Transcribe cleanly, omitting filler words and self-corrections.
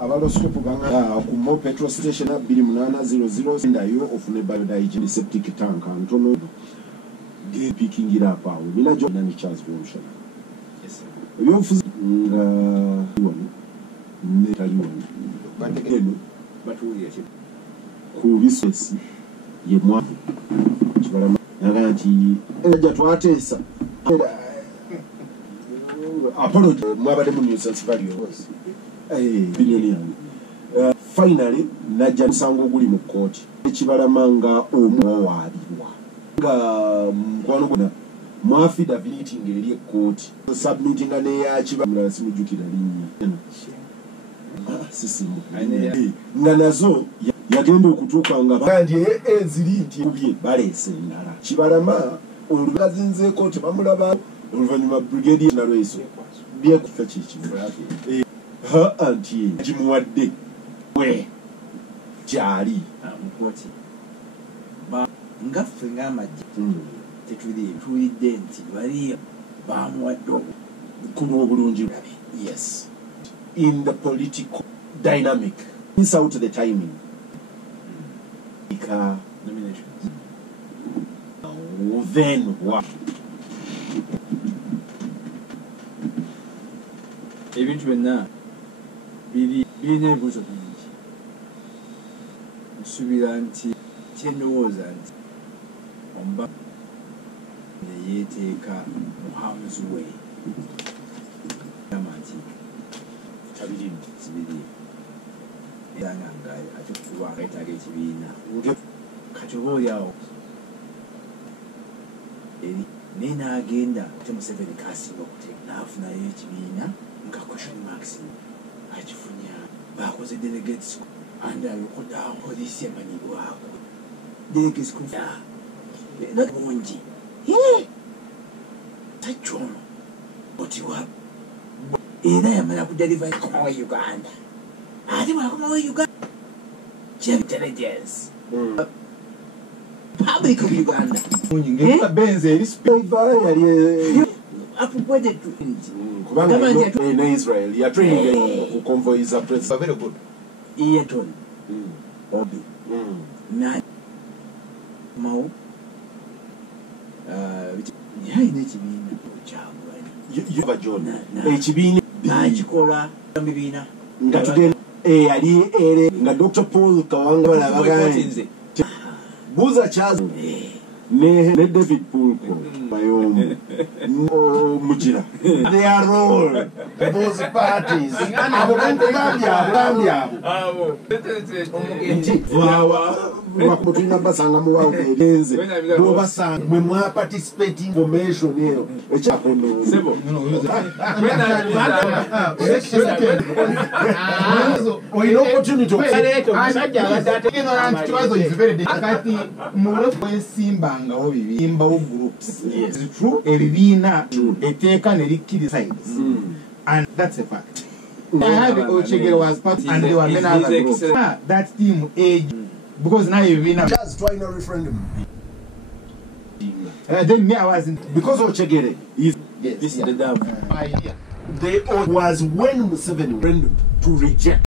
abaloscope ganga ku Mo petrol station 2800 ndayo ofune biodigenic septic tank ntono ge picking it up awo mina jo nani Charles Bonsha yes yofuzi nga wano ne tali wano batekeno batuye ku bisesi ye mwa kibala naganti eja twatesa apology mwabade mu nuisance value finally najja musango guli mu court ekibalamanga omwawabirwa nga mkwano gona mwafidavit ngeri court submitting ne ya kibamula simujukira linnya sisimu nga nazo yagenda okutuuka nga bandi eziri nti kubye balese ndala kibalama olugazinze court bamulaba oluvanyuma brigadier na Loiso bye kufa kikivu ha anti jimuwadde we jali mukoti ba ngaffe ngamaje tetulidde nti bali bamuwadde kuno obulungi yes in the political dynamic miss out the timing nomination then what ebintu byonna birina ebibuuzo bingi nsuubira nti kyendowooza nti omuba neyeeteeka muhamuzi we ama nti kibiri era nga ate kubanga yetaaga ekibiina kati oba oliawo eri naye n'agenda ate Museveni kasinga okuteeka n'afunayo ekibiina nga question marks achifunya bakoze delegates anda yokoda polisi yamanibwako delegates kufa not bonji tachono otiwa era yamala ku deliver kwa Uganda ati mwa Uganda chief intelligence public of Uganda ngeka benze erispeva yali appointed to kubanga in Israel ya training ku convoy is a very good Eaton obi na mau yaine kibiina kyagwani yoba John ekibiina nakikola mibina nga tugenda yali ere nga Dr. Paul Kawanga balabaganye buza Charles ne David Pulko bayomu mujira they are all those parties wakutuina basanga mu wawo erenze bo basanga mwe mwa participate information ero echakono sebo oyino opportunity asajja abadde ignorant kibazo is very difficult mure kwesimba ngaho bibimba wo groups yes true ebibiina eteeka ne likkiriza sides and that's a fact I have Ochegere was part and there were many other groups that team age because now ebibiina just try no referendum then me I wasn't because Ochegere is this is the idea they was when Museveni referendum to reject